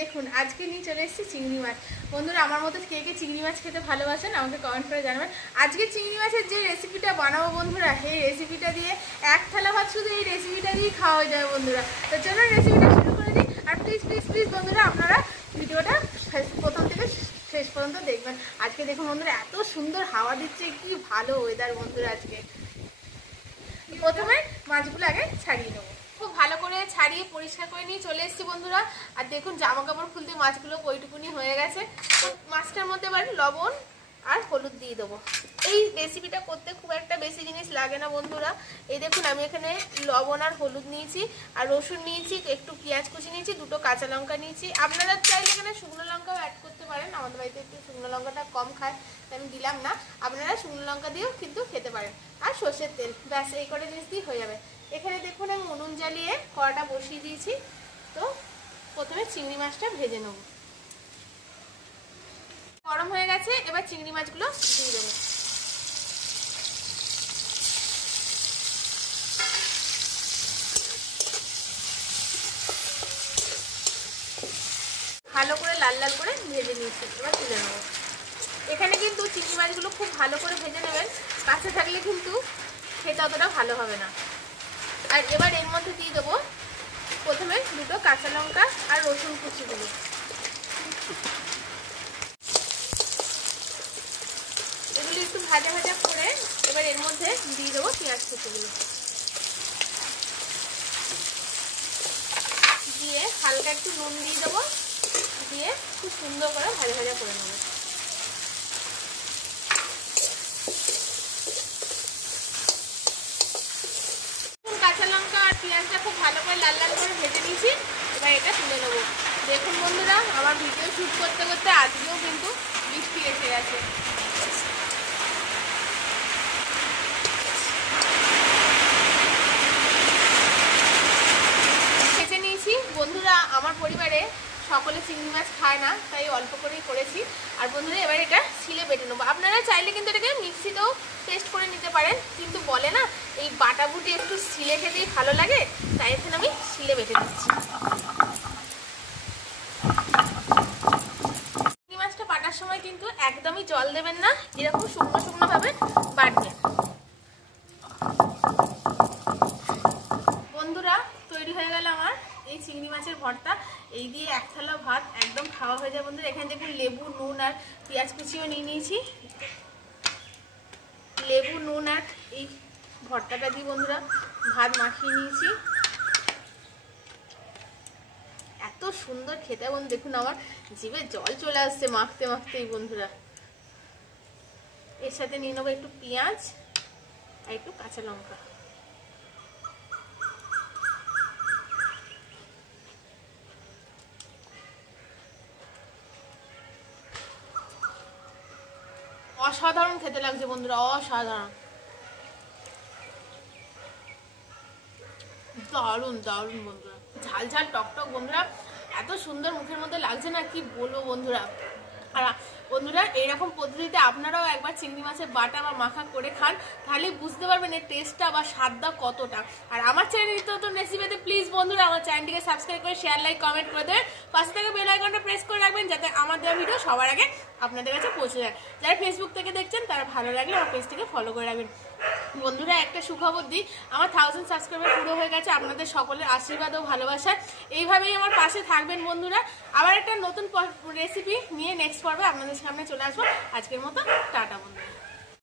দেখুন আজকে নিয়ে চলে এসেছি চিংড়ি মাছ। বন্ধুরা আমার মতো কে কে চিংড়ি মাছ খেতে ভালোবাসেন আমাকে কমেন্ট করে জানাবেন। আজকে চিংড়ি মাছের যে রেসিপিটা বানাবো বন্ধুরা, এই রেসিপিটা দিয়ে এক থালা ভাত শুধু এই রেসিপিটা দিয়েই খাওয়া হয়ে যাবে বন্ধুরা। তো চলুন রেসিপিটা শুরু করে দিই। আর প্লিজ প্লিজ প্লিজ বন্ধুরা আপনারা ভিডিওটা প্রথম থেকে শেষ পর্যন্ত দেখবেন। আজকে দেখুন বন্ধুরা এত সুন্দর হাওয়া দিচ্ছে, কি ভালো ওয়েদার বন্ধুরা। আজকে প্রথমে মাছগুলো আগে ছাড়িয়ে নেবো, খুব ভালো করে ছাড়িয়ে পরিষ্কার করে নিয়ে চলে এসেছি বন্ধুরা। আর দেখুন জামা কাপড় খুলতে মাছগুলো ওইটুকুনি হয়ে গেছে। তো মাছটার মধ্যে এবার লবণ আর হলুদ দিয়ে দেবো। এই রেসিপিটা করতে খুব একটা বেশি জিনিস লাগে না বন্ধুরা। এই দেখুন আমি এখানে লবণ আর হলুদ নিয়েছি, আর রসুন নিয়েছি, একটু পেঁয়াজ কুচি নিয়েছি, দুটো কাঁচা লঙ্কা নিয়েছি। আপনারা চাইলে এখানে শুকনো লঙ্কাও অ্যাড করতে পারেন, আমাদের বাড়িতে একটু শুকনো লঙ্কাটা কম খায় তাই আমি দিলাম না। আপনারা শুকনো লঙ্কা দিয়েও কিন্তু খেতে পারেন। আর সর্ষের তেল, ব্যাস এই কটা জিনিস দিয়ে হয়ে যাবে। এখানে দেখুন আমি উনুন জ্বালিয়ে কড়াটা বসিয়ে দিয়েছি। তো প্রথমে চিংড়ি মাছটা ভেজে নেব। গরম হয়ে গেছে, এবার চিংড়ি মাছগুলো দিয়ে দেবো। ভালো করে লাল লাল করে ভেজে নিয়েছি, এবার তুলে নেবো। এখানে কিন্তু চিংড়ি মাছগুলো খুব ভালো করে ভেজে নেবেন, কাছে থাকলে কিন্তু খেতে অতটা ভালো হবে না। আর এবার এর মধ্যে দিয়ে দেবো প্রথমে দুটো কাঁচা লঙ্কা আর রসুন কুচিগুলো। এগুলো একটু ভাজা ভাজা করে এবার এর মধ্যে দিয়ে দেবো পেঁয়াজ কুচিগুলো, দিয়ে হালকা একটু নুন দিয়ে দেবো, দিয়ে খুব সুন্দর করে ভাজা ভাজা করে নেবো। কাঁচা লঙ্কা আর পেঁয়াজটা খুব ভালো করে লাল লাল করে ভেজে নিয়েছি, এবার এটা তুলে নেবো। দেখুন বন্ধুরা আমার ভিডিও শ্যুট করতে করতে আজকেও কিন্তু বৃষ্টি এসে গেছে। ভেজে নিয়েছি বন্ধুরা, আমার পরিবারে সকলে চিংড়ি মাছ খায় না তাই অল্প করেই করেছি। আর বন্ধুরা এবার এটা শিলে বেটে নেবো। আপনারা চাইলে কিন্তু এটাকে মিক্সিতেও পেস্ট করে নিতে পারেন, কিন্তু বলে না এই বাটা বুটি একটু শিলে খেতেই ভালো লাগে, তাই এখানে আমি শিলে বেটে দিচ্ছি। চিংড়ি মাছটা বাটার সময় কিন্তু একদমই জল দেবেন না, এরকম শুকনো শুকনো ভাবে বাটবেন। বন্ধুরা তৈরি হয়ে গেল আমার এই চিংড়ি মাছের ভর্তা। এই দিয়ে এক থালা ভাত একদম খাওয়া হয়ে যায় বন্ধুরা। এখানে দেখুন লেবু, নুন আর পেঁয়াজ কুচিও নিয়ে নিয়েছি। লেবু, নুন আর এই ভর্তাটা দিয়ে বন্ধুরা ভাত মাখিয়ে নিয়েছি। এত সুন্দর খেতে বন্ধু, দেখুন আমার জিভে জল চলে আসছে মাখতে মাখতেই বন্ধুরা। এর সাথে নিয়ে নেবো একটু পেঁয়াজ আর একটু কাঁচা লঙ্কা। অসাধারণ খেতে লাগছে বন্ধুরা, অসাধারণ, দারুণ দারুণ বন্ধুরা, ঝাল ঝাল টক টক বন্ধুরা, এত সুন্দর মুখের মধ্যে লাগছে না কি বলবো বন্ধুরা। আর বন্ধুরা এইরকম পদ্ধতিতে আপনারাও একবার চিংড়ি মাছের বাটা বা মাখা করে খান, তাহলে বুঝতে পারবেন এর টেস্টটা বা স্বাদটা কতটা। আর আমার চ্যানেল নিত্য নতুন রেসিপিতে প্লিজ বন্ধুরা আমার চ্যানেলটিকে সাবস্ক্রাইব করে শেয়ার, লাইক, কমেন্ট করে দেবেন। পাশে থেকে বেল আইকনটা প্রেস করে রাখবেন যাতে আমার দেওয়া ভিডিও সবার আগে আপনাদের কাছে পৌঁছে যায়। যারা ফেসবুক থেকে দেখছেন তারা ভালো লাগলে আমার পেজটিকে ফলো করে রাখবেন। বন্ধুরা একটা সুখবর দিই, আমার 1000 সাবস্ক্রাইবার পুরো হয়ে গেছে। আপনাদের সকলের আশীর্বাদ ও ভালোবাসা এইভাবেই আমার পাশে থাকবেন বন্ধুরা। আবার একটা নতুন রেসিপি নিয়ে নেক্সট পর্বে আপনাদের সামনে চলে আসবো। আজকের মতো টাটা বন্ধুরা।